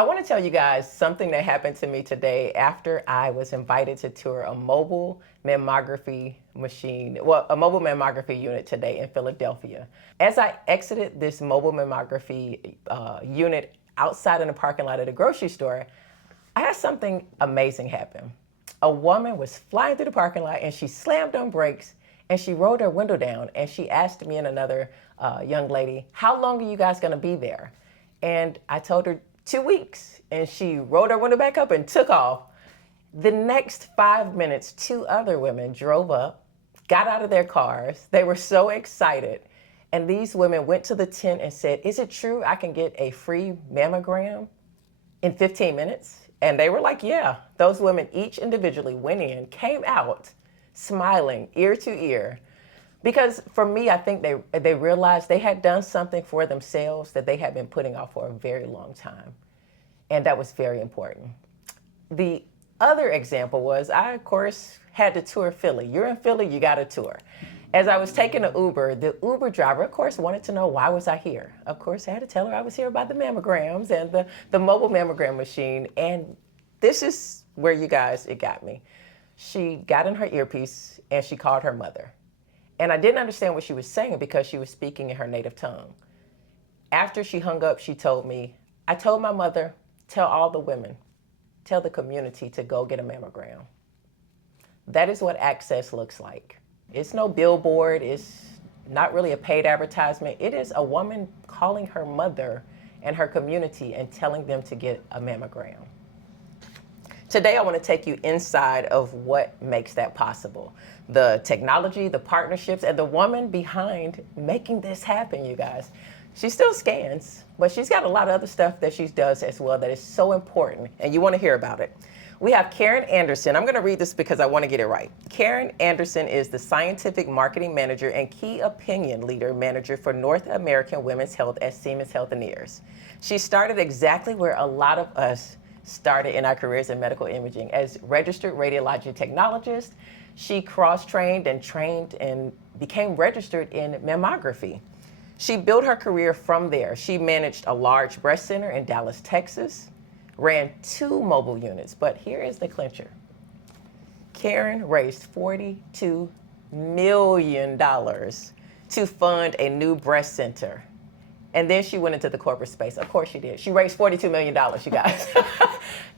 I want to tell you guys something that happened to me today after I was invited to tour a mobile mammography machine, well, a mobile mammography unit today in Philadelphia. As I exited this mobile mammography unit outside in the parking lot at a grocery store, I had something amazing happen. A woman was flying through the parking lot and she slammed on brakes and she rolled her window down and she asked me and another young lady, "How long are you guys going to be there?" And I told her 2 weeks, and she rolled her window back up and took off. The next 5 minutes, two other women drove up, got out of their cars. They were so excited. And these women went to the tent and said, "Is it true I can get a free mammogram in 15 minutes? And they were like, yeah. Those women each individually went in, came out smiling ear to ear. Because for me, I think they realized they had done something for themselves that they had been putting off for a very long time. And that was very important. The other example was I, of course, had to tour Philly. You're in Philly, you got to tour. As I was taking an Uber, the Uber driver, of course, wanted to know why was I here. Of course, I had to tell her I was here about the mammograms and the mobile mammogram machine. And this is where it got me. She got in her earpiece and she called her mother. And I didn't understand what she was saying because she was speaking in her native tongue. After she hung up, she told me, "I told my mother, tell all the women, tell the community to go get a mammogram." That is what access looks like. It's no billboard. It's not really a paid advertisement. It is a woman calling her mother and her community and telling them to get a mammogram. Today, I want to take you inside of what makes that possible. The technology, the partnerships, and the woman behind making this happen, you guys. She still scans, but she's got a lot of other stuff that she does as well that is so important, and you want to hear about it. We have Karen Anderson. I'm going to read this because I want to get it right. Karen Anderson is the Scientific Marketing Manager and Key Opinion Leader Manager for North American Women's Health at Siemens Healthineers. She started exactly where a lot of us started in our careers in medical imaging as registered radiologic technologist. She cross-trained and trained and became registered in mammography. She built her career from there. She managed a large breast center in Dallas, Texas, ran 2 mobile units, but here is the clincher. Karen raised $42 million to fund a new breast center. And then she went into the corporate space. Of course she did. She raised $42 million, you guys.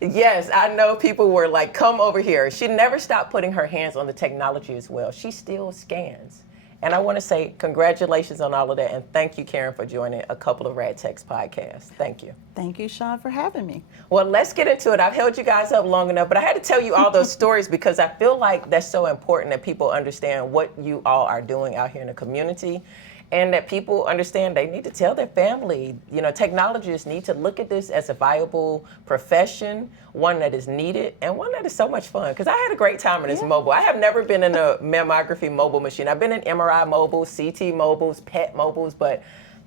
Yes, I know people were like, come over here. She never stopped putting her hands on the technology as well. She still scans. And I want to say congratulations on all of that. And thank you, Karen, for joining a couple of Rad Tech's podcasts. Thank you. Thank you, Sean, for having me. Well, let's get into it. I've held you guys up long enough, but I had to tell you all those stories because I feel like that's so important that people understand what you all are doing out here in the community. And that people understand they need to tell their family. You know, technologists need to look at this as a viable profession, one that is needed, and one that is so much fun. Because I had a great time in this mobile. I have never been in a mammography mobile machine. I've been in MRI mobiles, CT mobiles, PET mobiles, but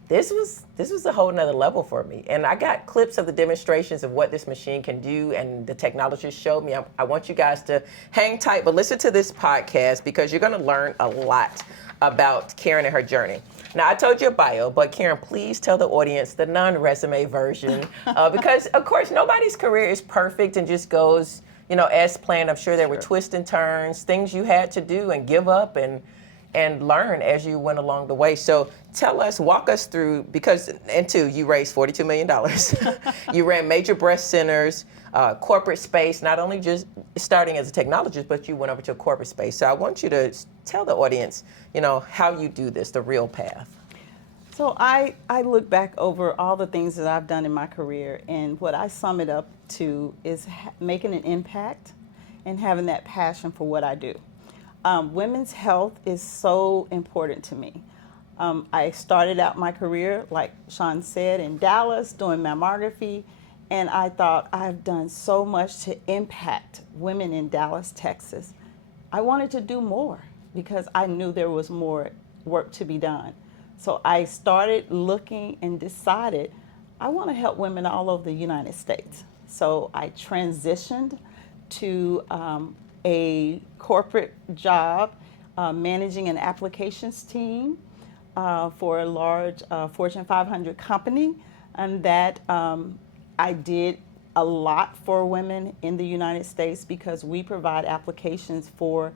this was a whole nother level for me. And I got clips of the demonstrations of what this machine can do, and the technologist showed me. I want you guys to hang tight, but listen to this podcast because you're going to learn a lot about Karen and her journey. Now, I told you a bio, but Karen, please tell the audience the non-resume version because, of course, nobody's career is perfect and just goes, you know, as planned. I'm sure there were twists and turns, things you had to do and give up and learn as you went along the way. So tell us, walk us through, because, and two, you raised $42 million. You ran major breast centers, corporate space, not only just starting as a technologist, but you went over to a corporate space. So I want you to tell the audience, you know, how you do this, the real path. So I look back over all the things that I've done in my career, and what I sum it up to is making an impact and having that passion for what I do. Women's health is so important to me. I started out my career, like Sean said, in Dallas doing mammography, and I thought I've done so much to impact women in Dallas, Texas. I wanted to do more because I knew there was more work to be done. So I started looking and decided I want to help women all over the United States. So I transitioned to a corporate job managing an applications team for a large Fortune 500 company, and that I did a lot for women in the United States because we provide applications for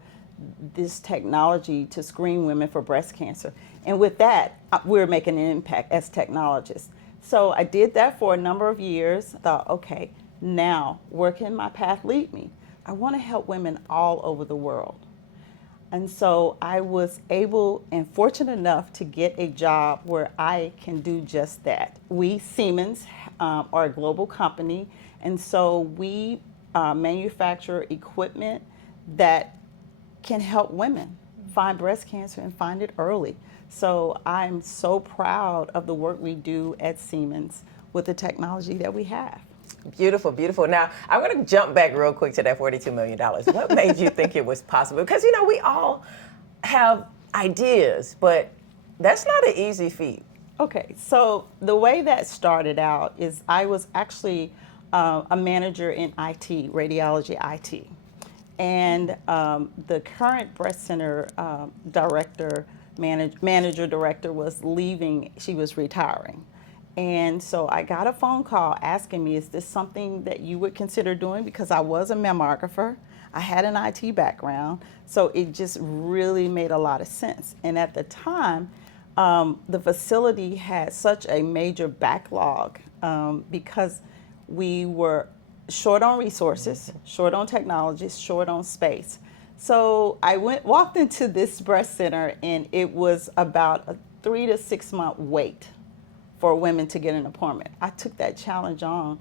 this technology to screen women for breast cancer. And with that, we're making an impact as technologists. So I did that for a number of years. I thought, okay, now where can my path lead me? I want to help women all over the world. And so I was able and fortunate enough to get a job where I can do just that. We, Siemens, are a global company, and so we manufacture equipment that can help women find breast cancer and find it early. So I'm so proud of the work we do at Siemens with the technology that we have. Beautiful, beautiful. Now, I'm going to jump back real quick to that $42 million. What made you think it was possible? Because, you know, we all have ideas, but that's not an easy feat. Okay, so the way that started out is I was actually a manager in IT, radiology IT. And the current breast center manager director was leaving, she was retiring. And so I got a phone call asking me, is this something that you would consider doing? Because I was a mammographer, I had an IT background, so it just really made a lot of sense. And at the time, the facility had such a major backlog because we were short on resources, short on technologists, short on space. So I walked into this breast center, and it was about a 3 to 6 month wait for women to get an appointment. I took that challenge on,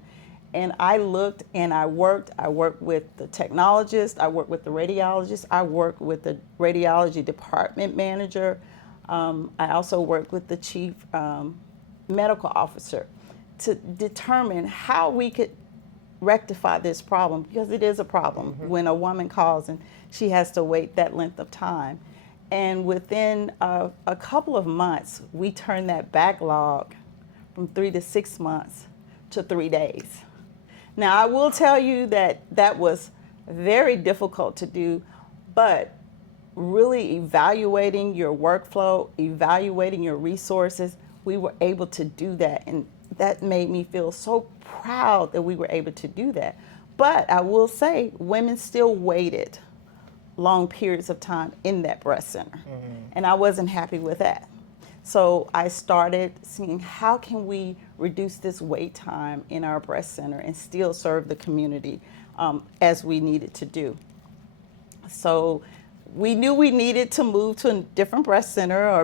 and I looked and I worked. I worked with the technologist, I worked with the radiologist, I worked with the radiology department manager. I also worked with the chief medical officer to determine how we could rectify this problem, because it is a problem when a woman calls and she has to wait that length of time. And within a couple of months, we turned that backlog from 3 to 6 months to 3 days. Now, I will tell you that that was very difficult to do, but really evaluating your workflow, evaluating your resources, we were able to do that. And that made me feel so proud that we were able to do that. But I will say, women still waited long periods of time in that breast center. And I wasn't happy with that. So I started seeing, how can we reduce this wait time in our breast center and still serve the community as we needed to do. So we knew we needed to move to a different breast center or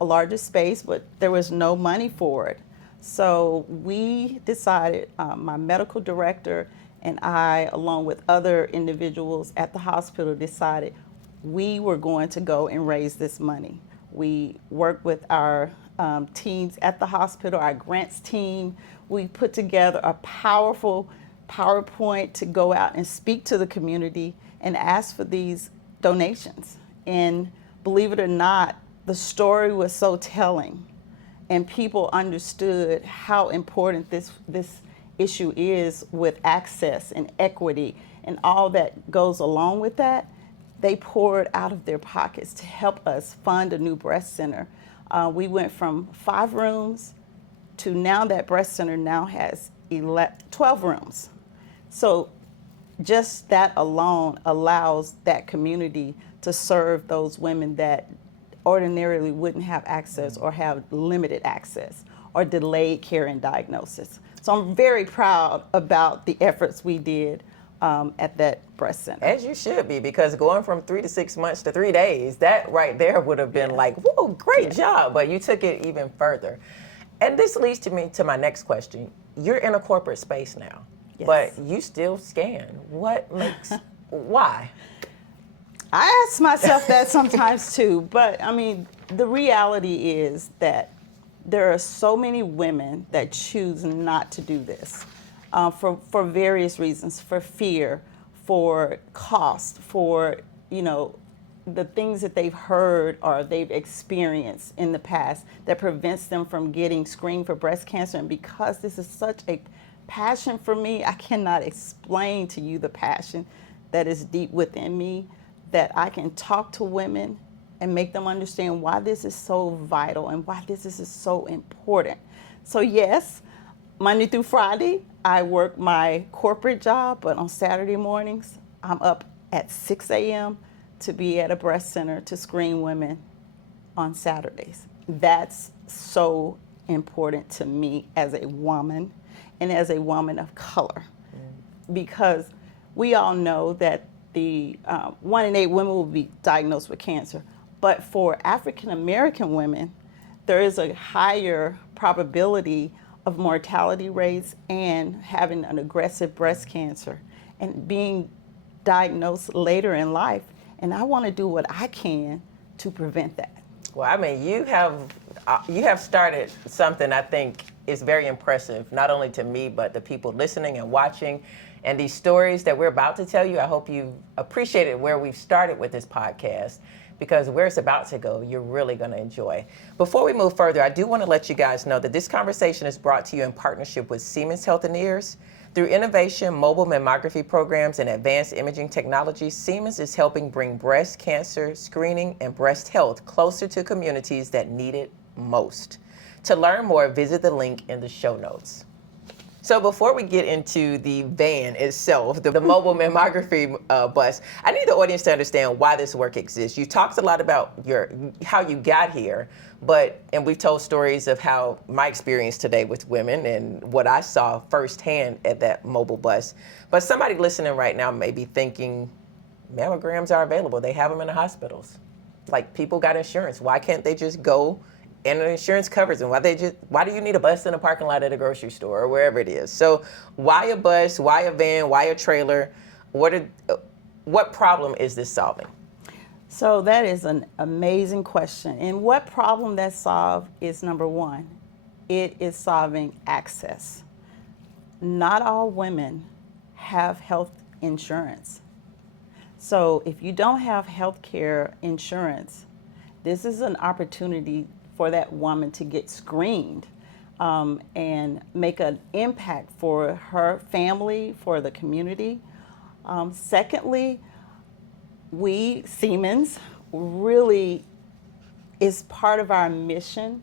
a larger space, but there was no money for it. So we decided, my medical director and I, along with other individuals at the hospital, decided we were going to go and raise this money. We worked with our teams at the hospital, our grants team. We put together a powerful PowerPoint to go out and speak to the community and ask for these donations. And believe it or not, the story was so telling, and people understood how important this issue is with access and equity and all that goes along with that. They poured out of their pockets to help us fund a new breast center. We went from 5 rooms to now that breast center now has 12 rooms. So just that alone allows that community to serve those women that ordinarily wouldn't have access or have limited access or delayed care and diagnosis. So I'm very proud about the efforts we did at that breast center. As you should be, because going from 3 to 6 months to 3 days, that right there would have been like, whoa, great job, but you took it even further. And this leads to my next question. You're in a corporate space now, but you still scan. What makes, why? I ask myself that sometimes too, but I mean, the reality is that there are so many women that choose not to do this for various reasons, for fear, for cost, for, the things that they've heard or they've experienced in the past that prevents them from getting screened for breast cancer. And because this is such a passion for me, I cannot explain to you the passion that is deep within me, that I can talk to women and make them understand why this is so vital and why this is so important. So yes, Monday through Friday, I work my corporate job, but on Saturday mornings, I'm up at 6 a.m. to be at a breast center to screen women on Saturdays. That's so important to me as a woman and as a woman of color, because we all know that the 1 in 8 women will be diagnosed with cancer. But for African American women, there is a higher probability of mortality rates and having an aggressive breast cancer and being diagnosed later in life. And I want to do what I can to prevent that. Well, I mean, you have started something I think is very impressive, not only to me, but the people listening and watching. And these stories that we're about to tell you, I hope you appreciated where we've started with this podcast, because where it's about to go, you're really going to enjoy. Before we move further, I do want to let you guys know that this conversation is brought to you in partnership with Siemens Healthineers. Through innovation, mobile mammography programs, and advanced imaging technology, Siemens is helping bring breast cancer screening and breast health closer to communities that need it most. To learn more, visit the link in the show notes. So before we get into the van itself, the mobile mammography bus, I need the audience to understand why this work exists. You talked a lot about how you got here, and we've told stories of how my experience today with women and what I saw firsthand at that mobile bus. But somebody listening right now may be thinking, mammograms are available. They have them in the hospitals. Like, people got insurance. Why can't they just go and the insurance covers them? Why do you need a bus in a parking lot at a grocery store or wherever it is? So why a bus? Why a van? Why a trailer? What problem is this solving? So that is an amazing question. And what problem that's solved is, number one, it is solving access. Not all women have health insurance. So if you don't have health care insurance, this is an opportunity for that woman to get screened and make an impact for her family, for the community. Secondly, Siemens, really is part of our mission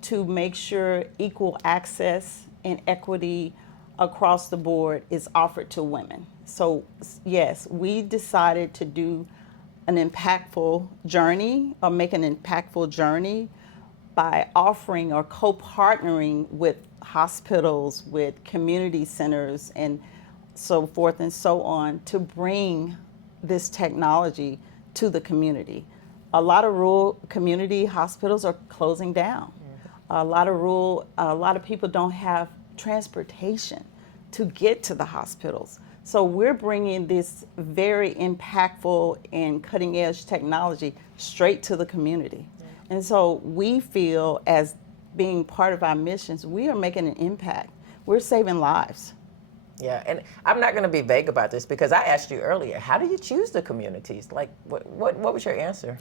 to make sure equal access and equity across the board is offered to women. So yes, we decided to do an impactful journey, or make an impactful journey, by offering or co-partnering with hospitals, with community centers, and so forth and so on, to bring this technology to the community. A lot of rural community hospitals are closing down. A lot of people don't have transportation to get to the hospitals. So we're bringing this very impactful and cutting edge technology straight to the community. And so we feel, as being part of our missions, we are making an impact. We're saving lives. Yeah, and I'm not going to be vague about this, because I asked you earlier, how do you choose the communities? Like, what was your answer?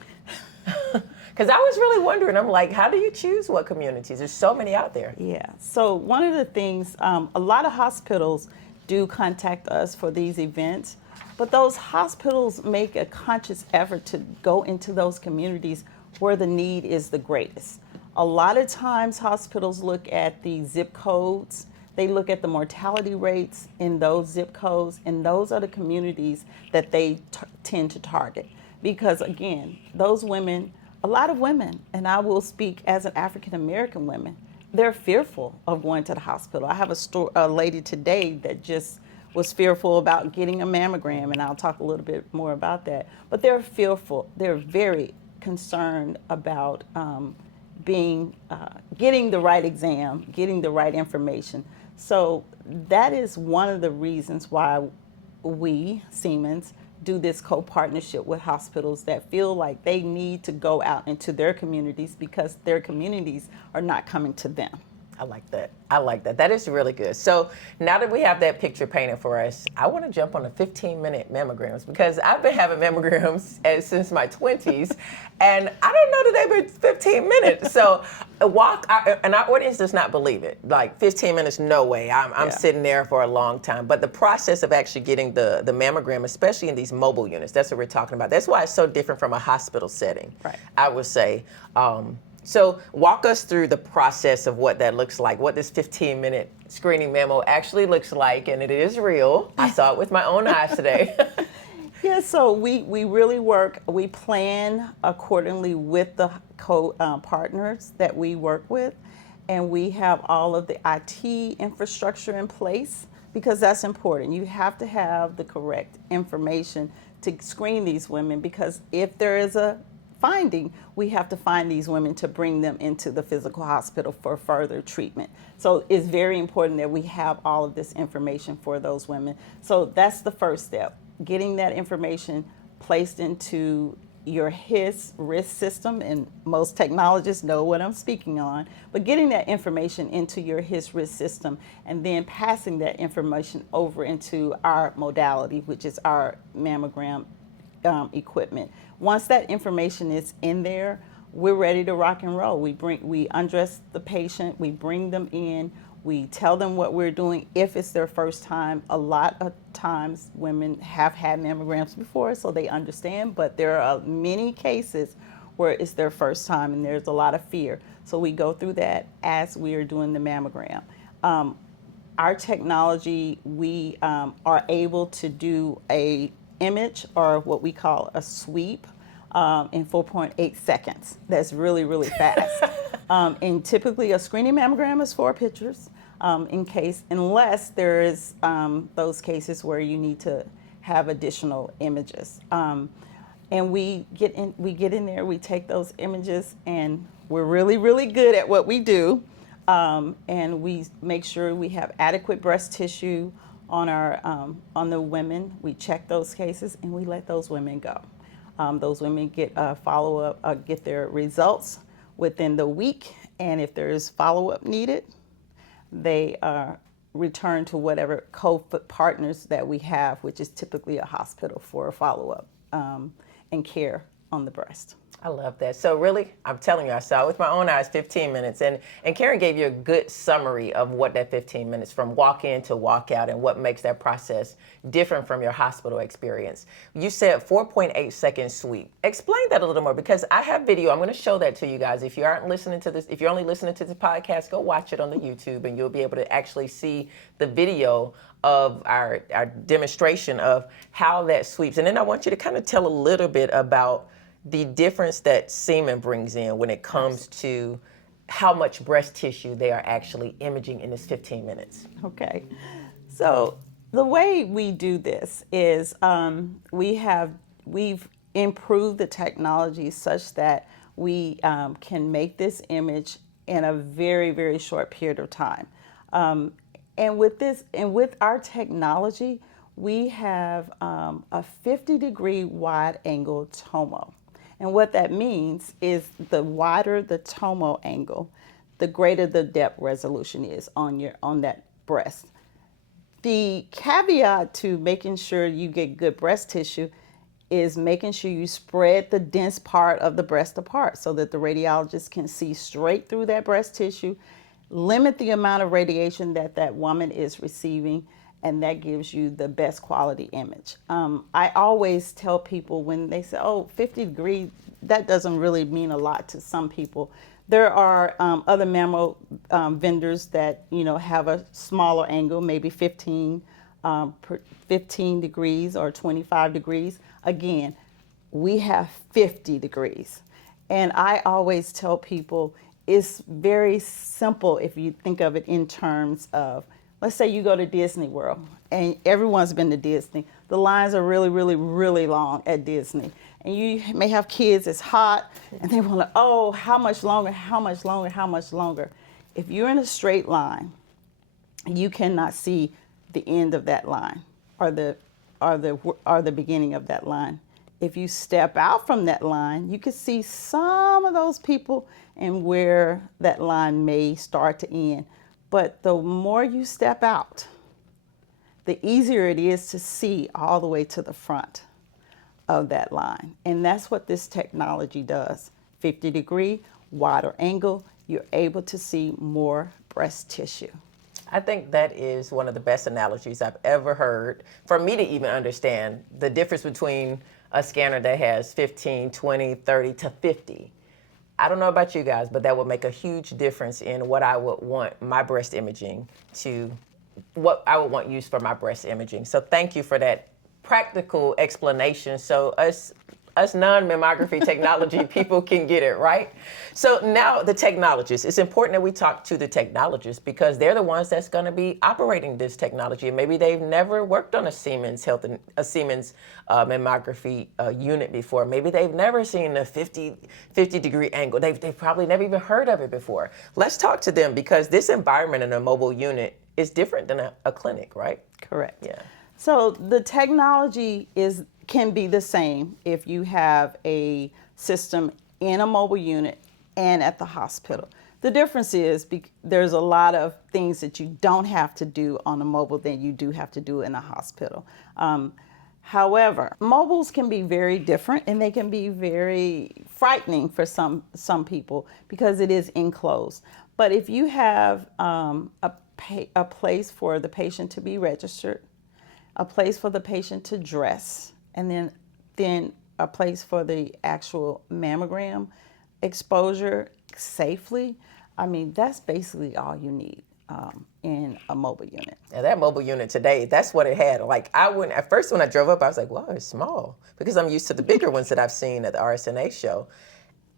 Because I was really wondering, I'm like, how do you choose what communities? There's so many out there. Yeah, so one of the things, a lot of hospitals do contact us for these events, but those hospitals make a conscious effort to go into those communities where the need is the greatest. A lot of times hospitals look at the zip codes, they look at the mortality rates in those zip codes, and those are the communities that they tend to target. Because again, those women, a lot of women, and I will speak as an African American woman, they're fearful of going to the hospital. I have a lady today that just was fearful about getting a mammogram, and I'll talk a little bit more about that. But they're fearful, they're very concerned about getting the right exam, getting the right information. So that is one of the reasons why we, Siemens, do this co-partnership with hospitals that feel like they need to go out into their communities, because their communities are not coming to them. I like that. I like that. That is really good. So now that we have that picture painted for us, I want to jump on the 15-minute mammograms, because I've been having mammograms since my 20s, and I didn't know that they were 15 minutes. So and our audience does not believe it. Like 15 minutes, no way. I'm sitting there for a long time. But the process of actually getting the mammogram, especially in these mobile units, that's what we're talking about. That's why it's so different from a hospital setting, right. I would say. So walk us through the process of what that looks like, what this 15-minute screening memo actually looks like, and it is real. I saw it with my own eyes today. Yeah, so we really we plan accordingly with the partners that we work with, and we have all of the IT infrastructure in place because that's important. You have to have the correct information to screen these women because if there is a finding, we have to find these women to bring them into the physical hospital for further treatment. So it's very important that we have all of this information for those women. So that's the first step, getting that information placed into your risk system, and most technologists know what I'm speaking on, but getting that information into your risk system and then passing that information over into our modality, which is our mammogram equipment. Once that information is in there, we're ready to rock and roll. We undress the patient, we bring them in, we tell them what we're doing if it's their first time. A lot of times women have had mammograms before, so they understand, but there are many cases where it's their first time and there's a lot of fear. So we go through that as we are doing the mammogram. Our technology, we are able to do a image or what we call a sweep in 4.8 seconds. That's really, really fast. And typically a screening mammogram is 4 pictures unless there is those cases where you need to have additional images. And we get in there, we take those images, and we're really, really good at what we do. And we make sure we have adequate breast tissue on on the women. We check those cases and we let those women go. Those women get a follow-up, get their results within the week, and if there is follow-up needed, they return to whatever co-partners that we have, which is typically a hospital for a follow-up and care on the breast. I love that. So really, I'm telling you, I saw it with my own eyes, 15 minutes. And Karen gave you a good summary of what that 15 minutes from walk in to walk out and what makes that process different from your hospital experience. You said 4.8 second sweep. Explain that a little more because I have video. I'm going to show that to you guys. If you aren't listening to this, if you're only listening to the podcast, go watch it on the YouTube and you'll be able to actually see the video of our demonstration of how that sweeps. And then I want you to kind of tell a little bit about the difference that Siemens brings in when it comes to how much breast tissue they are actually imaging in this 15 minutes. Okay, so the way we do this is we've improved the technology such that we can make this image in a very, very short period of time. And with our technology, we have a 50-degree wide angle tomo. And what that means is the wider the tomo angle, the greater the depth resolution is on that breast. The caveat to making sure you get good breast tissue is making sure you spread the dense part of the breast apart so that the radiologist can see straight through that breast tissue, limit the amount of radiation that woman is receiving, and that gives you the best quality image. I always tell people when they say, oh, 50 degrees, that doesn't really mean a lot to some people. There are other mammo vendors that have a smaller angle, maybe 15 degrees or 25 degrees. Again, we have 50 degrees. And I always tell people it's very simple if you think of it in terms of, let's say you go to Disney World, and everyone's been to Disney. The lines are really, really, really long at Disney. And you may have kids, it's hot, and they want to, oh, how much longer, how much longer, how much longer? If you're in a straight line, you cannot see the end of that line or the beginning of that line. If you step out from that line, you can see some of those people and where that line may start to end. But the more you step out, the easier it is to see all the way to the front of that line. And that's what this technology does. 50-degree, wider angle, you're able to see more breast tissue. I think that is one of the best analogies I've ever heard for me to even understand the difference between a scanner that has 15, 20, 30 to 50. I don't know about you guys, but that would make a huge difference in what I would want my breast imaging to, what I would want used for my breast imaging. So thank you for that practical explanation. So us non-mammography technology people can get it, right? So now the technologists, it's important that we talk to the technologists because they're the ones that's going to be operating this technology. And maybe they've never worked on a Siemens mammography unit before. Maybe they've never seen a 50 degree angle. They've probably never even heard of it before. Let's talk to them because this environment in a mobile unit is different than a clinic, right? Correct. Yeah. So the technology can be the same if you have a system in a mobile unit and at the hospital. The difference is there's a lot of things that you don't have to do on a mobile than you do have to do in a hospital. However, mobiles can be very different and they can be very frightening for some people because it is enclosed. But if you have a place for the patient to be registered, a place for the patient to dress, and then a place for the actual mammogram exposure safely, I mean, that's basically all you need in a mobile unit. Now that mobile unit today, that's what it had. Like at first when I drove up, I was like, whoa, it's small. Because I'm used to the bigger ones that I've seen at the RSNA show.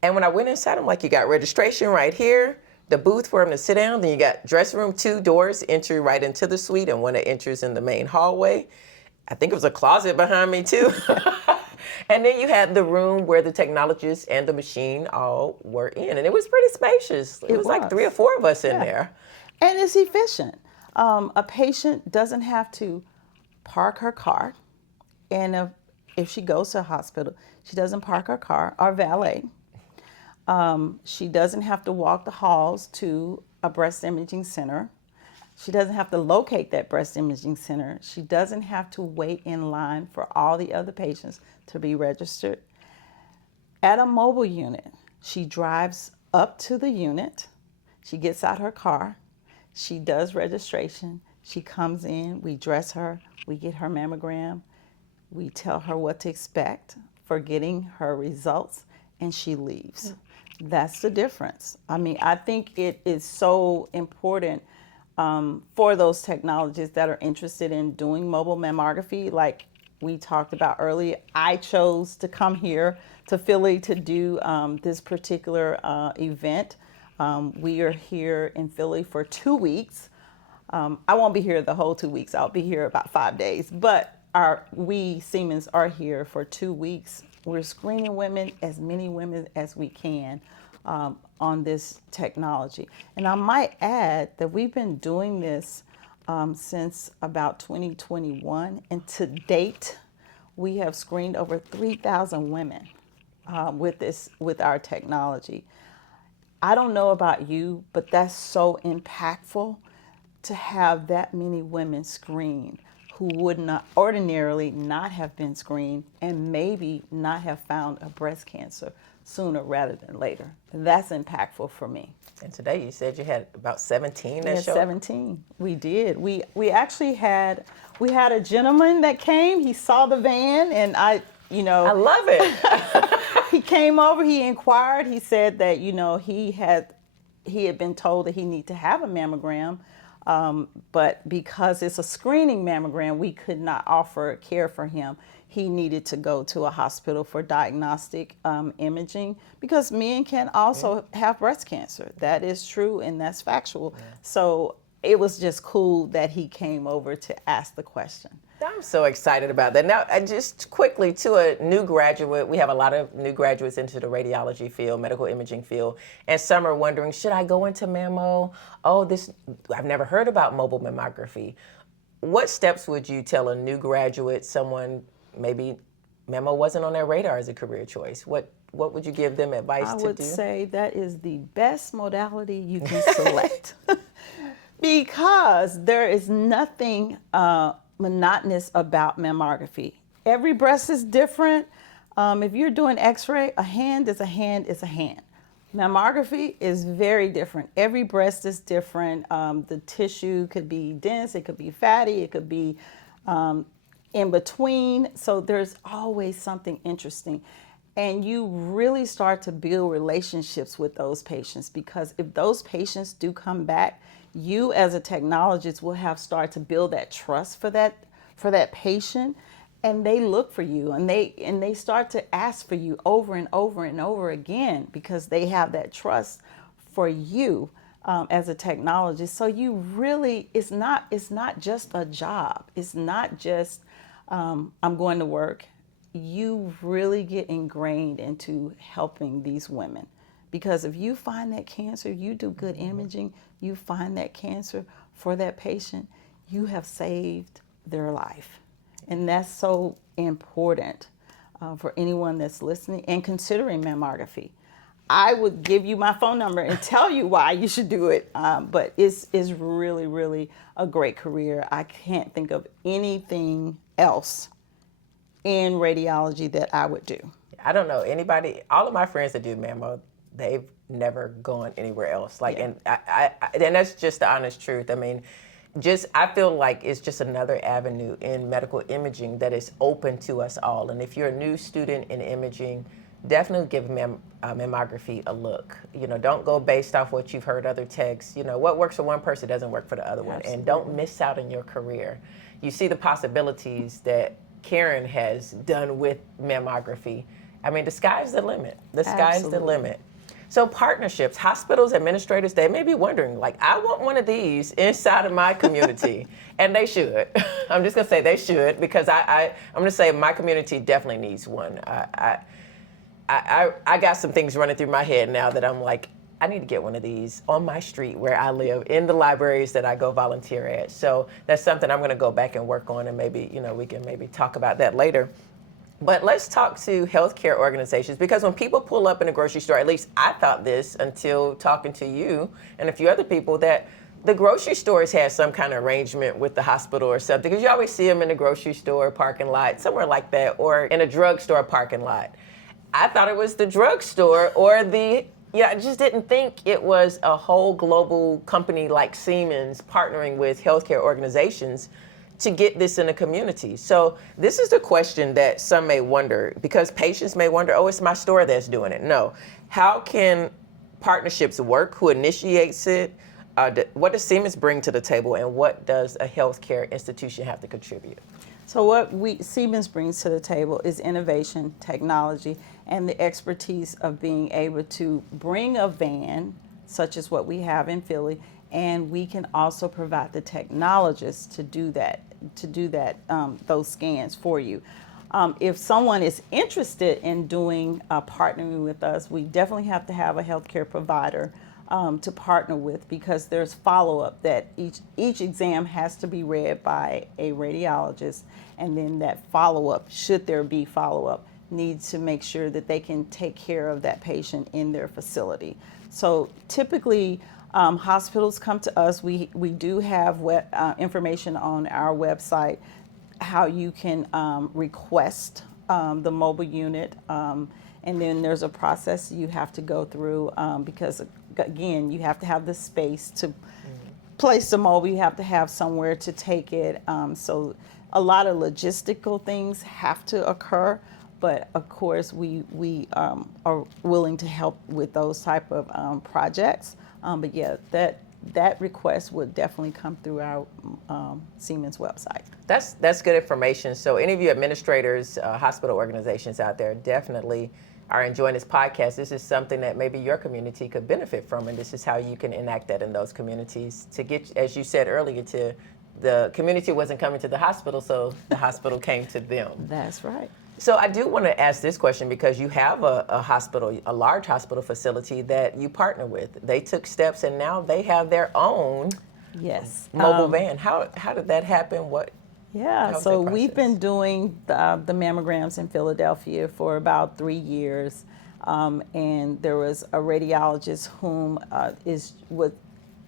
And when I went inside, I'm like, you got registration right here, the booth for them to sit down, then you got dressing room, 2 doors, enter right into the suite, and one that enters in the main hallway. I think it was a closet behind me too. And then you had the room where the technologist and the machine all were in. And it was pretty spacious. It was like 3 or 4 of us in there. And it's efficient. A patient doesn't have to park her car. And if she goes to a hospital, she doesn't park her car or valet. She doesn't have to walk the halls to a breast imaging center. She doesn't have to locate that breast imaging center. She doesn't have to wait in line for all the other patients to be registered. At a mobile unit, she drives up to the unit. She gets out her car. She does registration. She comes in. We dress her. We get her mammogram. We tell her what to expect for getting her results, and she leaves. That's the difference. I mean, I think it is so important for those technologists that are interested in doing mobile mammography. Like we talked about earlier, I chose to come here to Philly to do this particular event. We are here in Philly for 2 weeks. I won't be here the whole 2 weeks. I'll be here about 5 days. But we Siemens are here for 2 weeks. We're screening women, as many women as we can, on this technology. And I might add that we've been doing this since about 2021, and to date, we have screened over 3,000 women with our technology. I don't know about you, but that's so impactful to have that many women screened who would not ordinarily not have been screened and maybe not have found a breast cancer sooner rather than later. That's impactful for me. And today you said you had about 17 that showed? 17. We did. We actually had a gentleman that came. He saw the van, and I love it. He came over. He inquired. He said that he had been told that he needed to have a mammogram. But because it's a screening mammogram, we could not offer care for him. He needed to go to a hospital for diagnostic imaging because men can also have breast cancer. That is true and that's factual. Yeah. So it was just cool that he came over to ask the question. I'm so excited about that. Now, just quickly to a new graduate, we have a lot of new graduates into the radiology field, medical imaging field, and some are wondering, should I go into mammo? I've never heard about mobile mammography. What steps would you tell a new graduate, someone maybe mammo wasn't on their radar as a career choice? What would you give them advice to do? I would say that is the best modality you can select because there is nothing monotonous about mammography. Every breast is different. If you're doing x-ray, a hand is a hand is a hand. Mammography is very different. Every breast is different. The tissue could be dense, it could be fatty, it could be in between. So there's always something interesting. And you really start to build relationships with those patients, because if those patients do come back, you as a technologist will have started to build that trust for that patient, and they look for you, and they start to ask for you over and over and over again, because they have that trust for you as a technologist. So you really, it's not just a job. It's not just I'm going to work. You really get ingrained into helping these women, because if you find that cancer, you do good imaging, you find that cancer for that patient, you have saved their life. And that's so important for anyone that's listening and considering mammography. I would give you my phone number and tell you why you should do it, but it's really, really a great career. I can't think of anything else in radiology that I would do. I don't know anybody. All of my friends that do mammo, they've never gone anywhere else. Like, Yeah. and and that's just the honest truth. I mean, I feel like it's just another avenue in medical imaging that is open to us all. And if you're a new student in imaging, definitely give mammography a look. You know, don't go based off what you've heard other techs. You know, what works for one person doesn't work for the other one. And don't miss out on your career. You see the possibilities that Karen has done with mammography. I mean, the sky's the limit. The sky's the Absolutely. limit. So partnerships, hospitals, administrators, they may be wondering, like, I want one of these inside of my community. And they should. I'm just going to say they should, because I'm going to say my community definitely needs one. I got some things running through my head now that I'm like, I need to get one of these on my street where I live, in the libraries that I go volunteer at. So that's something I'm going to go back and work on, and maybe, you know, we can maybe talk about that later. But let's talk to healthcare organizations, because when people pull up in a grocery store, at least I thought this until talking to you and a few other people, that the grocery stores have some kind of arrangement with the hospital or something, because you always see them in the grocery store parking lot, somewhere like that, or in a drugstore parking lot. I thought it was the drugstore or I just didn't think it was a whole global company like Siemens partnering with healthcare organizations to get this in the community. So this is the question that some may wonder, because patients may wonder, oh, it's my store that's doing it. No. How can partnerships work? Who initiates it? What does Siemens bring to the table, and what does a healthcare institution have to contribute? So what Siemens brings to the table is innovation, technology, and the expertise of being able to bring a van, such as what we have in Philly, and we can also provide the technologists to do that, those scans for you. If someone is interested in doing partnering with us, we definitely have to have a healthcare provider to partner with, because there's follow-up that each exam has to be read by a radiologist, and then that follow-up, should there be follow-up, needs to make sure that they can take care of that patient in their facility. So typically, hospitals come to us. We do have information on our website how you can request the mobile unit, and then there's a process you have to go through, because again, you have to have the space to place the mobile. You have to have somewhere to take it. So a lot of logistical things have to occur, but of course we are willing to help with those type of projects. But yeah, that request would definitely come through our Siemens website. That's good information. So any of you administrators, hospital organizations out there, definitely are enjoying this podcast. This is something that maybe your community could benefit from, and this is how you can enact that in those communities to get, as you said earlier, to the community wasn't coming to the hospital, so the hospital came to them. That's right. So I do want to ask this question, because you have a hospital, a large hospital facility that you partner with. They took steps, and now they have their own Yes. mobile van. How did that happen? Yeah, How's so that we've process? been doing the mammograms in Philadelphia for about 3 years, and there was a radiologist whom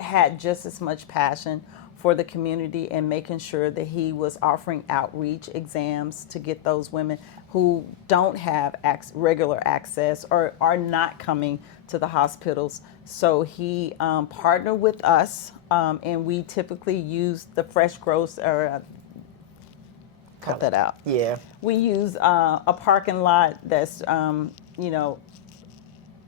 had just as much passion for the community and making sure that he was offering outreach exams to get those women who don't have regular access or are not coming to the hospitals. So he partnered with us, and we typically use the fresh growth cut that out. Yeah. We use a parking lot that's, you know,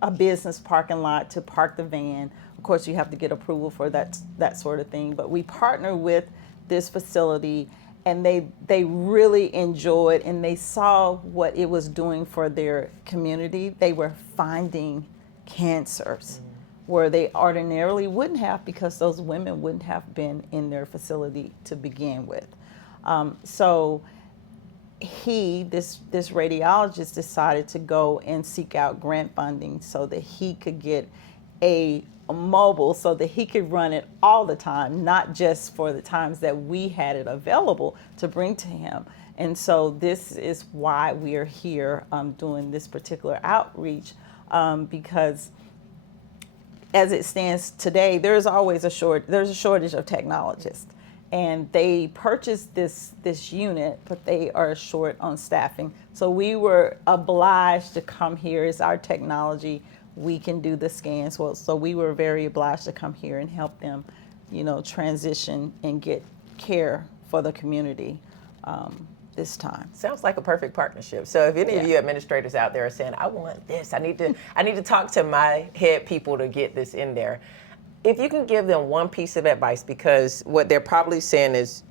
a business parking lot to park the van. Of course, you have to get approval for that sort of thing. But we partner with this facility, and they really enjoyed, and they saw what it was doing for their community. They were finding cancers where they ordinarily wouldn't have, because those women wouldn't have been in their facility to begin with. So this radiologist decided to go and seek out grant funding so that he could get a mobile, so that he could run it all the time, not just for the times that we had it available to bring to him. And so this is why we are here doing this particular outreach, because as it stands today, there's a shortage of technologists. And they purchased this unit, but they are short on staffing. So we were obliged to come here. It's our technology. We can do the scans. Well, so we were very obliged to come here and help them, you know, transition and get care for the community this time. Sounds like a perfect partnership. So if any of you administrators out there are saying, I want this, I need to talk to my head people to get this in there. If you can give them one piece of advice, because what they're probably saying is,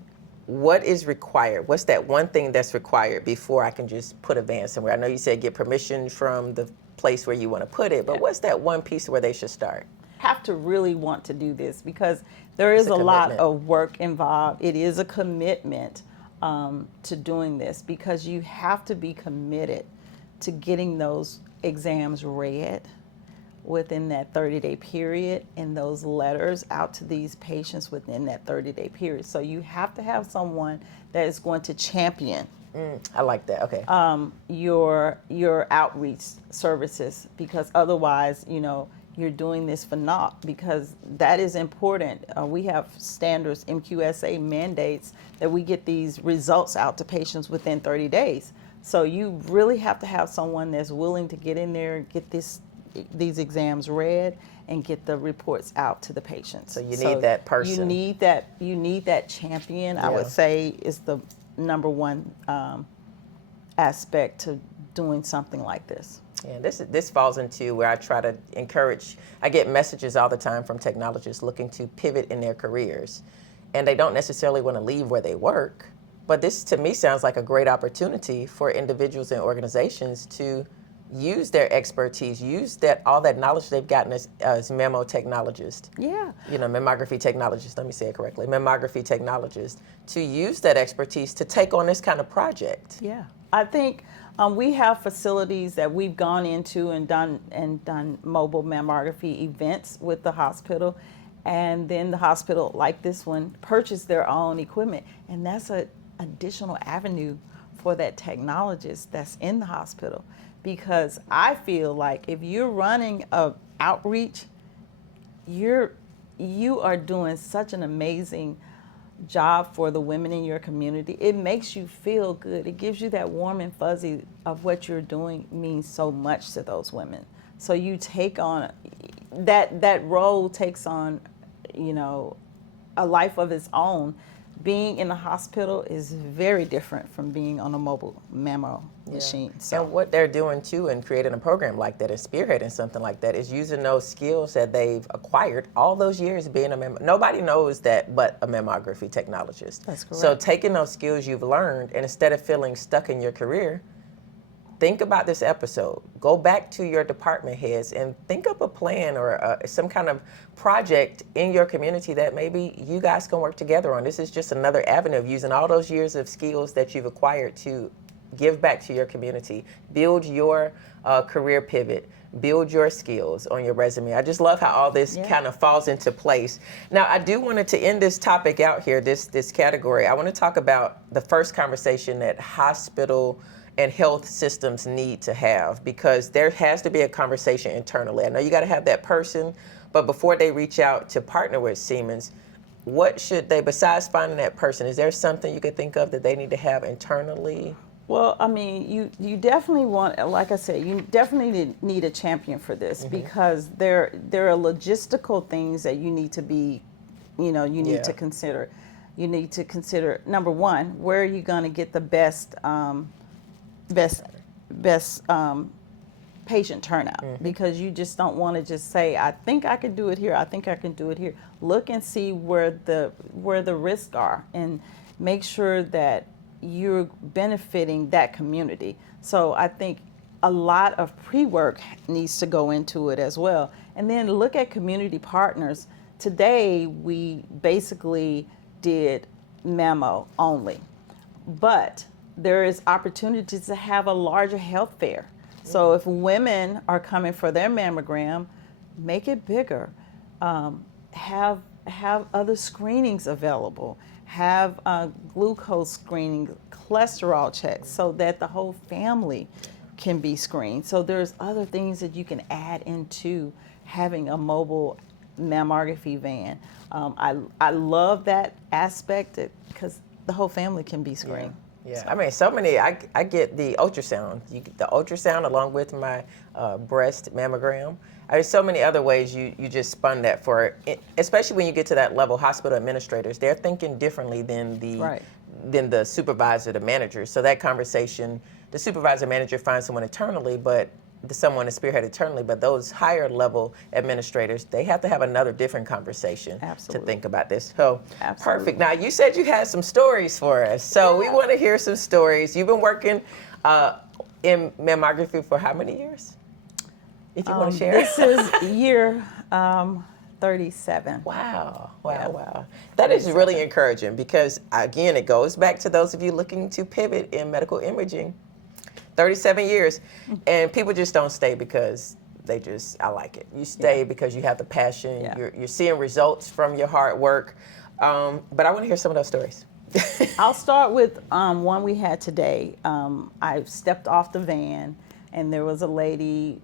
what is required? What's that one thing that's required before I can just put a van somewhere? I know you said get permission from the place where you want to put it, but what's that one piece where they should start? Have to really want to do this, because there is a lot of work involved. It is a commitment to doing this, because you have to be committed to getting those exams read within that 30-day period, and those letters out to these patients within that 30-day period. So you have to have someone that is going to champion I like that. Okay. your outreach services, because otherwise, you know, you're doing this for naught, because that is important. We have standards, MQSA mandates that we get these results out to patients within 30 days. So you really have to have someone that's willing to get in there and get these exams read and get the reports out to the patients. So you need that person. You need that champion. I would say is the number one aspect to doing something like this. Yeah, this falls into where I try to encourage. I get messages all the time from technologists looking to pivot in their careers, and they don't necessarily want to leave where they work. But this, to me, sounds like a great opportunity for individuals and organizations to use their expertise, use all that knowledge they've gotten as mammo technologists. Yeah. You know, mammography technologists, let me say it correctly, mammography technologists, to use that expertise to take on this kind of project. Yeah. I think we have facilities that we've gone into and done mobile mammography events with the hospital, and then the hospital, like this one, purchased their own equipment, and that's an additional avenue for that technologist that's in the hospital. Because I feel like if you're running a outreach, you are doing such an amazing job for the women in your community. It makes you feel good. It gives you that warm and fuzzy of what you're doing means so much to those women. So you take on that role takes on, you know, a life of its own. Being in the hospital is very different from being on a mobile mammo machine. So. And what they're doing too in creating a program like that and spearheading something like that is using those skills that they've acquired all those years being nobody knows that but a mammography technologist. That's correct. So taking those skills you've learned, and instead of feeling stuck in your career, think about this episode. Go back to your department heads and think up a plan or some kind of project in your community that maybe you guys can work together on. This is just another avenue of using all those years of skills that you've acquired to give back to your community. Build your career pivot. Build your skills on your resume. I just love how all this kind of falls into place. Now, I do want to end this topic out here, this category. I want to talk about the first conversation that hospital and health systems need to have, because there has to be a conversation internally. I know you got to have that person, but before they reach out to partner with Siemens, what should they, besides finding that person, is there something you could think of that they need to have internally? Well, I mean, you definitely want, like I said, you definitely need a champion for this, because there are logistical things that you need to be, you know, you need to consider. you need to consider, number one, where are you going to get the best best best patient turnout, because you just don't want to just say, I think I can do it here, I think I can do it here. Look and see where the risks are, and make sure that you're benefiting that community. So I think a lot of pre-work needs to go into it as well. And then look at community partners. Today we basically did mammo only, but there is opportunities to have a larger health fair. So if women are coming for their mammogram, make it bigger. Have other screenings available. Have glucose screening, cholesterol checks, so that the whole family can be screened. So there's other things that you can add into having a mobile mammography van. I love that aspect, because the whole family can be screened. Yeah, I mean, so many. I get the ultrasound. You get the ultrasound along with my breast mammogram. There's so many other ways you just spun that for, especially when you get to that level. Hospital administrators, they're thinking differently than the supervisor, the manager. So that conversation, the supervisor manager finds someone internally, but someone is spearheaded internally, but those higher level administrators, they have to have another different conversation to think about this. So perfect. Now you said you had some stories for us, so we want to hear some stories. You've been working in mammography for how many years? If you want to share. This is year 37. Wow. That is really encouraging, because again, it goes back to those of you looking to pivot in medical imaging. 37 years, and people just don't stay because I like it. You stay because you have the passion, you're seeing results from your hard work, but I want to hear some of those stories. I'll start with one we had today. I stepped off the van, and there was a lady,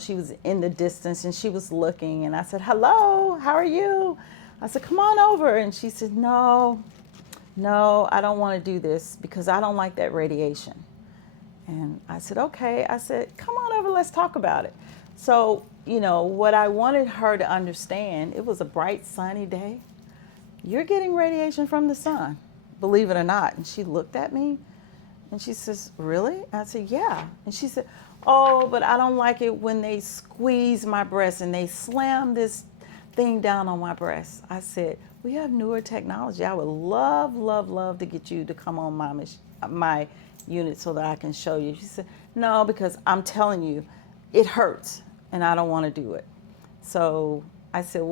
she was in the distance, and she was looking, and I said, hello, how are you? I said, come on over, and she said, no, I don't want to do this because I don't like that radiation. And I said, okay. I said, come on over, let's talk about it. So, what I wanted her to understand, it was a bright, sunny day. You're getting radiation from the sun, believe it or not. And she looked at me, and she says, really? I said, yeah. And she said, oh, but I don't like it when they squeeze my breast and they slam this thing down on my breast. I said, we have newer technology. I would love to get you to come on my unit so that I can show you. She said, no, because I'm telling you, it hurts and I don't want to do it. So I said,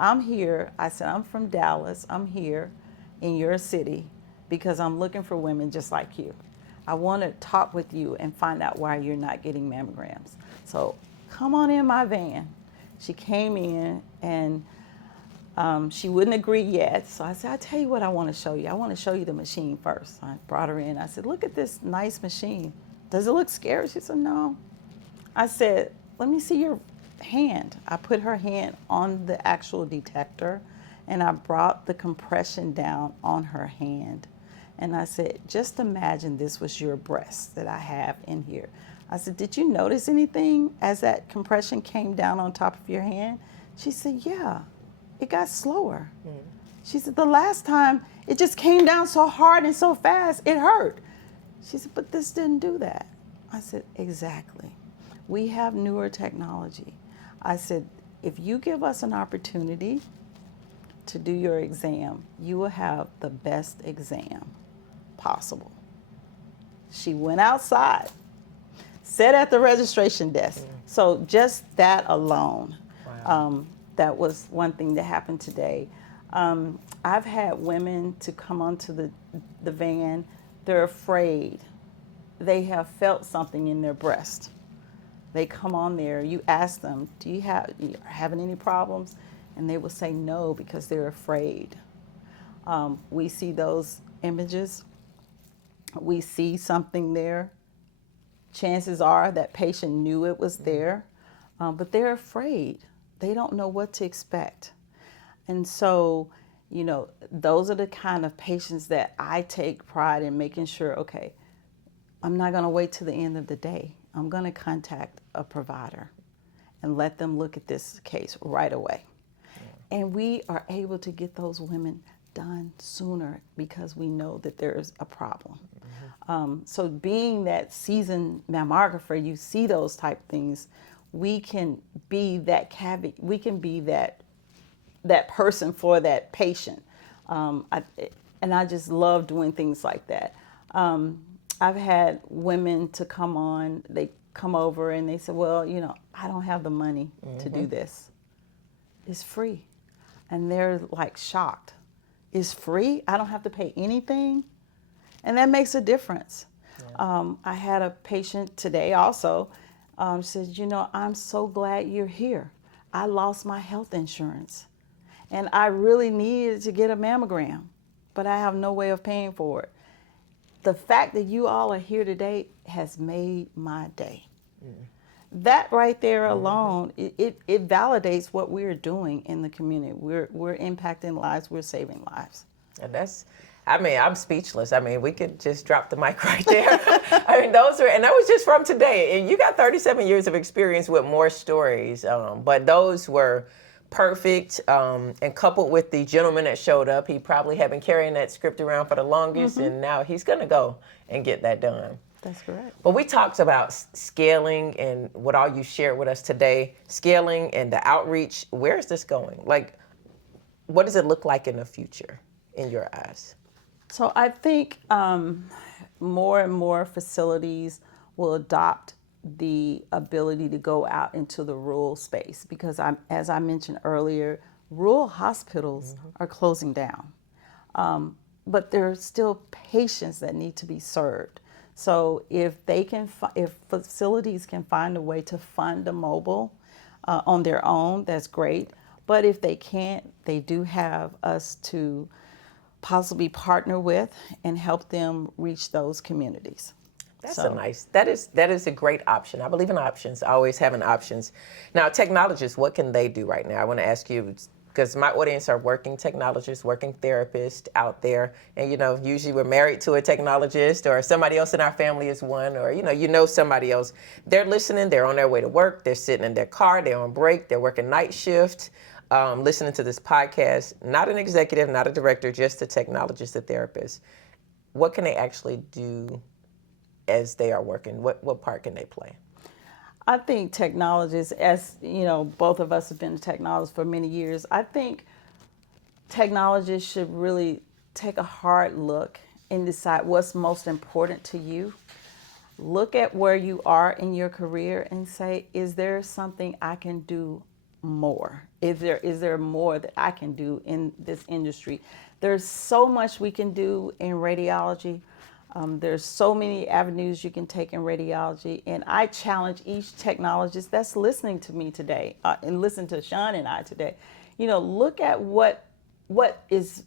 I'm here. I said, I'm from Dallas. I'm here in your city because I'm looking for women just like you. I want to talk with you and find out why you're not getting mammograms. So come on in my van. She came in, and she wouldn't agree yet. So I said, I'll tell you what I want to show you. I want to show you the machine first. I brought her in. I said, look at this nice machine. Does it look scary? She said, no. I said, let me see your hand. I put her hand on the actual detector, and I brought the compression down on her hand. And I said, just imagine this was your breast that I have in here. I said, did you notice anything as that compression came down on top of your hand? She said, yeah. It got slower. She said, the last time it just came down so hard and so fast, it hurt. She said, but this didn't do that. I said, exactly. We have newer technology. I said, if you give us an opportunity to do your exam, you will have the best exam possible. She went outside, sat at the registration desk. So just that alone. Wow. That was one thing that happened today. I've had women to come onto the van. They're afraid. They have felt something in their breast. They come on there. You ask them, do you having any problems? And they will say no because they're afraid. We see those images. We see something there. Chances are that patient knew it was there, but they're afraid. They don't know what to expect. And so, those are the kind of patients that I take pride in making sure, okay, I'm not going to wait till the end of the day. I'm going to contact a provider and let them look at this case right away. And we are able to get those women done sooner because we know that there's a problem. So being that seasoned mammographer, you see those type things. We can be that we can be that person for that patient. And I just love doing things like that. I've had women to come on, they come over and they say, well, I don't have the money to do this. It's free. And they're like shocked. It's free? I don't have to pay anything? And that makes a difference. Yeah. I had a patient today also says, I'm so glad you're here. I lost my health insurance and I really needed to get a mammogram, but I have no way of paying for it. The fact that you all are here today has made my day. That right there alone, it validates what we're doing in the community. We're impacting lives, we're saving lives. And I'm speechless. We could just drop the mic right there. and that was just from today. And you got 37 years of experience with more stories, but those were perfect. And coupled with the gentleman that showed up, he probably had been carrying that script around for the longest, and now he's gonna go and get that done. That's correct. But we talked about scaling and what all you shared with us today, scaling and the outreach. Where is this going? Like, what does it look like in the future in your eyes? So I think more and more facilities will adopt the ability to go out into the rural space because as I mentioned earlier, rural hospitals are closing down. But there are still patients that need to be served. So if facilities can find a way to fund a mobile on their own, that's great. But if they can't, they do have us to possibly partner with and help them reach those communities. That is a great option. I believe in options. I always having options. Now, technologists, what can they do right now? I want to ask you, because my audience are working technologists, working therapists out there. And, usually we're married to a technologist or somebody else in our family is one, or, somebody else. They're listening. They're on their way to work. They're sitting in their car. They're on break. They're working night shift, listening to this podcast. Not an executive, not a director, just a technologist, a therapist. What can they actually do as they are working? What part can they play? I think technologists, as both of us have been technologists for many years, I think technologists should really take a hard look and decide what's most important to you. Look at where you are in your career and say, is there something I can do more? Is there more that I can do in this industry? There's so much we can do in radiology. There's so many avenues you can take in radiology, and I challenge each technologist that's listening to me today and listen to Sean and I today. Look at what's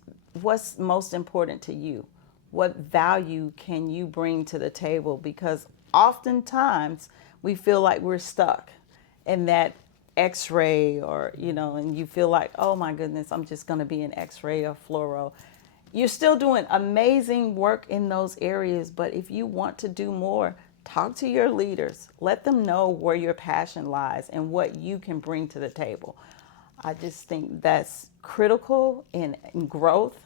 most important to you. What value can you bring to the table? Because oftentimes we feel like we're stuck in that X-ray, or and you feel like, oh my goodness, I'm just going to be an X-ray or fluoro. You're still doing amazing work in those areas, but if you want to do more, talk to your leaders. Let them know where your passion lies and what you can bring to the table. I just think that's critical in growth.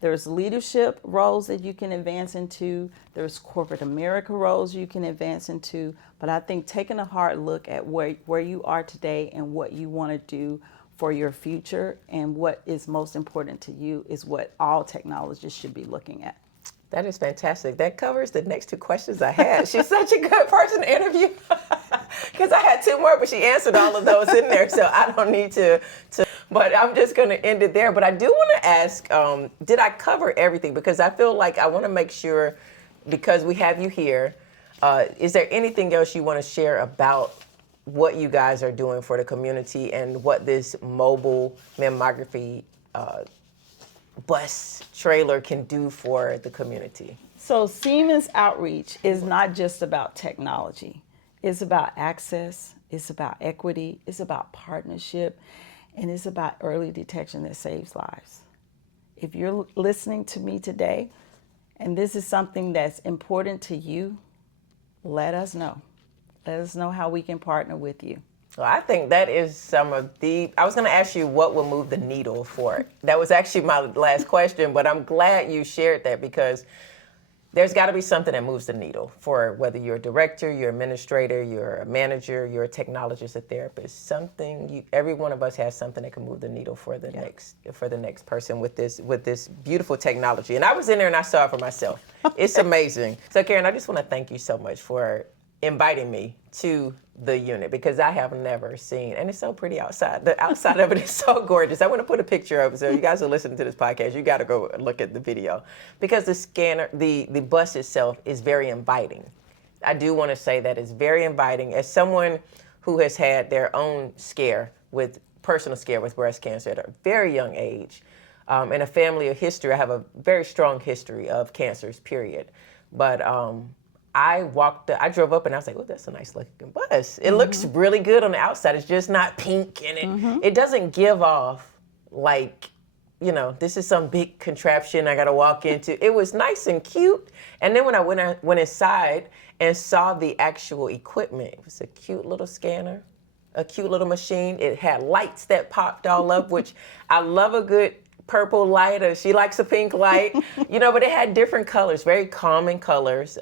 There's leadership roles that you can advance into. There's corporate America roles you can advance into. But I think taking a hard look at where you are today and what you want to do for your future and what is most important to you is what all technologists should be looking at. That is fantastic. That covers the next two questions I had. She's such a good person to interview because I had two more, but she answered all of those in there, so I don't need to. But I'm just going to end it there. But I do want to ask, did I cover everything? Because I feel like I want to make sure, because we have you here, is there anything else you want to share about what you guys are doing for the community and what this mobile mammography bus trailer can do for the community? So Siemens Outreach is not just about technology. It's about access, it's about equity, it's about partnership, and it's about early detection that saves lives. If you're listening to me today and this is something that's important to you, let us know. Let us know how we can partner with you. Well, I think that is some of I was going to ask you what will move the needle for it. That was actually my last question, but I'm glad you shared that because there's got to be something that moves the needle for whether you're a director, you're an administrator, you're a manager, you're a technologist, a therapist. Every one of us has something that can move the needle for the next person with this beautiful technology. And I was in there and I saw it for myself. It's amazing. So Karen, I just want to thank you so much for inviting me to the unit because I have never seen, and it's so pretty outside. The outside of it is so gorgeous. I want to put a picture of it. So you guys are listening to this podcast, you got to go look at the video because the scanner, the bus itself is very inviting. I do want to say that it's very inviting. As someone who has had their own personal scare with breast cancer at a very young age, in a family of history, I have a very strong history of cancers, period. But I drove up and I was like, oh, that's a nice looking bus. It looks really good on the outside. It's just not pink and it doesn't give off like, this is some big contraption I got to walk into. It was nice and cute. And then when I went inside and saw the actual equipment, it was a cute little scanner, a cute little machine. It had lights that popped all up, which I love a good purple light, or she likes a pink light, but it had different colors, very calming colors.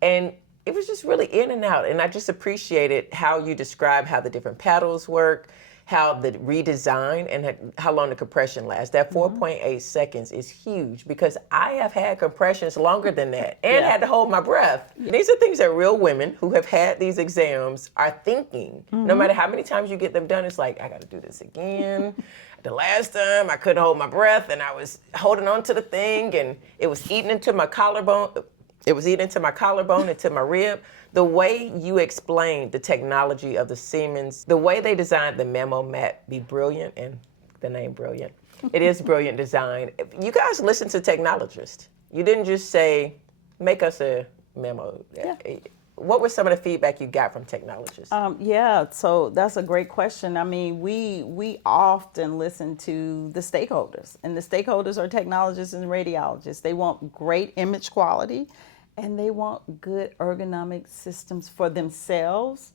And it was just really in and out. And I just appreciated how you describe how the different paddles work, how the redesign and how long the compression lasts. That 4.8 seconds is huge because I have had compressions longer than that and had to hold my breath. These are things that real women who have had these exams are thinking. No matter how many times you get them done, it's like, I got to do this again. The last time I couldn't hold my breath and I was holding on to the thing and it was eating into my collarbone. It was eating into my collarbone, into my rib. The way you explained the technology of the Siemens, the way they designed the Mammogram be brilliant, and the name brilliant. It is brilliant design. You guys listen to technologists. You didn't just say, make us a memo. Yeah. What was some of the feedback you got from technologists? So that's a great question. I mean, we often listen to the stakeholders, and the stakeholders are technologists and radiologists. They want great image quality, and they want good ergonomic systems for themselves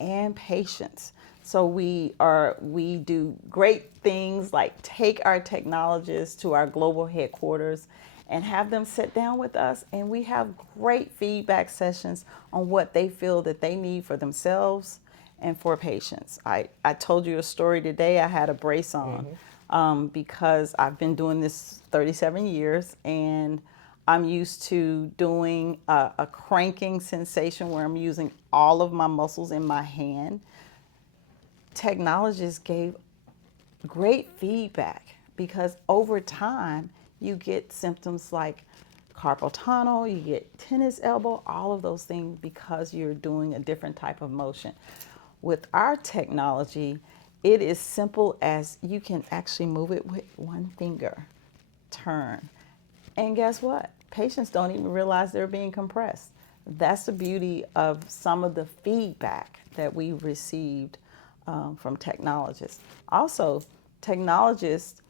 and patients. So we do great things like take our technologists to our global headquarters and have them sit down with us, and we have great feedback sessions on what they feel that they need for themselves and for patients. I told you a story today. I had a brace on because I've been doing this 37 years, and I'm used to doing a cranking sensation where I'm using all of my muscles in my hand. Technologists gave great feedback because over time, you get symptoms like carpal tunnel, you get tennis elbow, all of those things because you're doing a different type of motion. With our technology, it is simple as you can actually move it with one finger, turn. And guess what? Patients don't even realize they're being compressed. That's the beauty of some of the feedback that we received from technologists. Also, technologists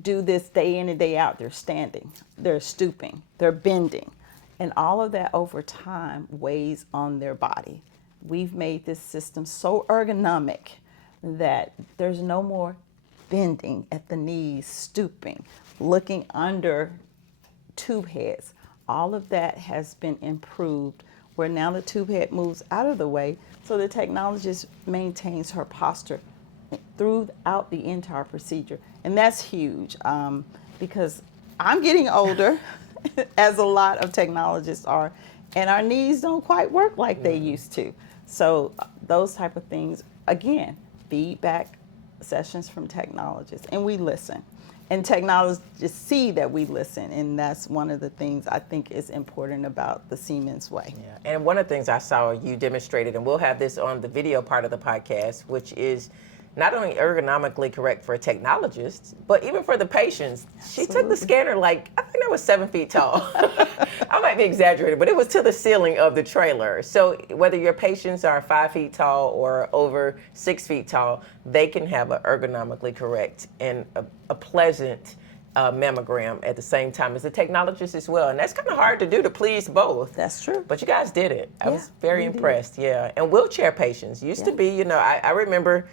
do this day in and day out. They're standing, they're stooping, they're bending, and all of that over time weighs on their body. We've made this system so ergonomic that there's no more bending at the knees, stooping, looking under tube heads. All of that has been improved where now the tube head moves out of the way so the technologist maintains her posture throughout the entire procedure. And that's huge because I'm getting older, as a lot of technologists are, and our knees don't quite work like they used to. So those type of things, again, feedback sessions from technologists, and we listen. And technologists see that we listen, and that's one of the things I think is important about the Siemens way. Yeah. And one of the things I saw you demonstrated, and we'll have this on the video part of the podcast, which is not only ergonomically correct for technologists, but even for the patients. She took the scanner like, I think that was 7 feet tall. I might be exaggerating, but it was to the ceiling of the trailer. So whether your patients are 5 feet tall or over 6 feet tall, they can have an ergonomically correct and a pleasant mammogram at the same time as the technologist as well. And that's kind of hard to do, to please both. That's true. But you guys did it. I Yeah, was very we did. impressed. Yeah. And wheelchair patients used to be, you know, I remember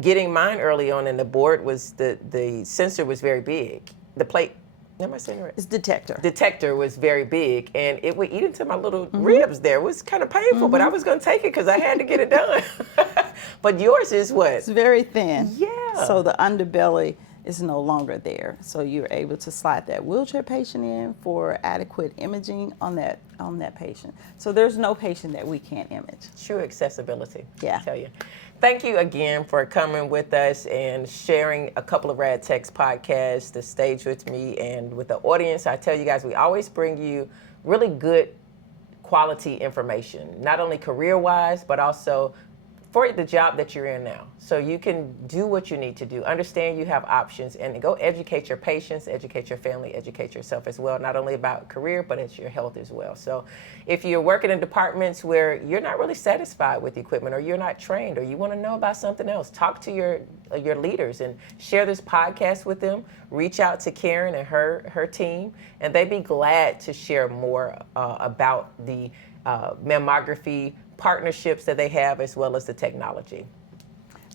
getting mine early on, and the board was, the sensor was very big. The plate, am I saying it right? It's detector. Detector was very big, and it would eat into my little ribs there. It was kind of painful, but I was going to take it because I had to get it done. But yours is what? It's very thin. Yeah. So the underbelly is no longer there. So you're able to slide that wheelchair patient in for adequate imaging on that patient. So there's no patient that we can't image. True accessibility. Yeah. I tell you. Thank you again for coming with us and sharing a couple of Rad Tech's podcasts, the stage with me and with the audience. I tell you guys, we always bring you really good quality information, not only career-wise, but also for the job that you're in now. So you can do what you need to do. Understand you have options, and go educate your patients, educate your family, educate yourself as well, not only about career, but it's your health as well. So if you're working in departments where you're not really satisfied with the equipment, or you're not trained, or you want to know about something else, talk to your leaders and share this podcast with them. Reach out to Karen and her team, and they'd be glad to share more about the mammography partnerships that they have, as well as the technology.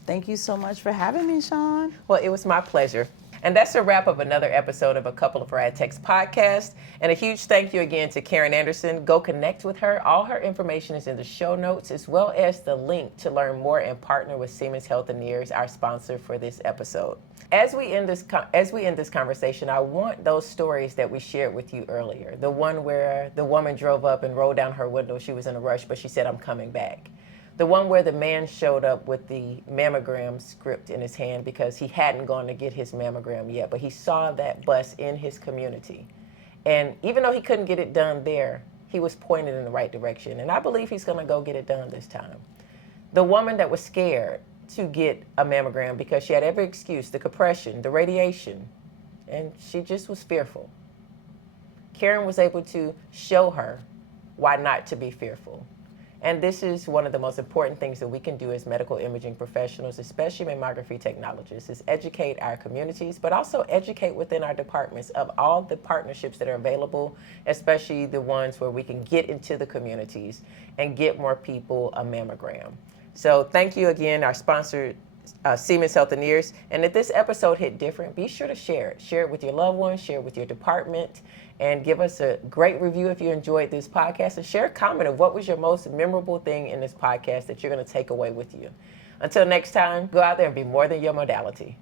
Thank you so much for having me, Sean. Well, it was my pleasure. And that's a wrap of another episode of A Couple of Rad Tech's podcast. And a huge thank you again to Karen Anderson. Go connect with her. All her information is in the show notes, as well as the link to learn more and partner with Siemens Healthineers, our sponsor for this episode. As we end this conversation, I want those stories that we shared with you earlier. The one where the woman drove up and rolled down her window. She was in a rush, but she said, "I'm coming back." The one where the man showed up with the mammogram script in his hand because he hadn't gone to get his mammogram yet, but he saw that bus in his community. And even though he couldn't get it done there, he was pointed in the right direction. And I believe he's going to go get it done this time. The woman that was scared to get a mammogram because she had every excuse, the compression, the radiation, and she just was fearful. Karen was able to show her why not to be fearful. And this is one of the most important things that we can do as medical imaging professionals, especially mammography technologists, is educate our communities, but also educate within our departments of all the partnerships that are available, especially the ones where we can get into the communities and get more people a mammogram. So thank you again, our sponsor, Siemens Healthineers. And if this episode hit different, be sure to share it. Share it with your loved ones, share it with your department, and give us a great review if you enjoyed this podcast, and share a comment of what was your most memorable thing in this podcast that you're going to take away with you. Until next time, go out there and be more than your modality.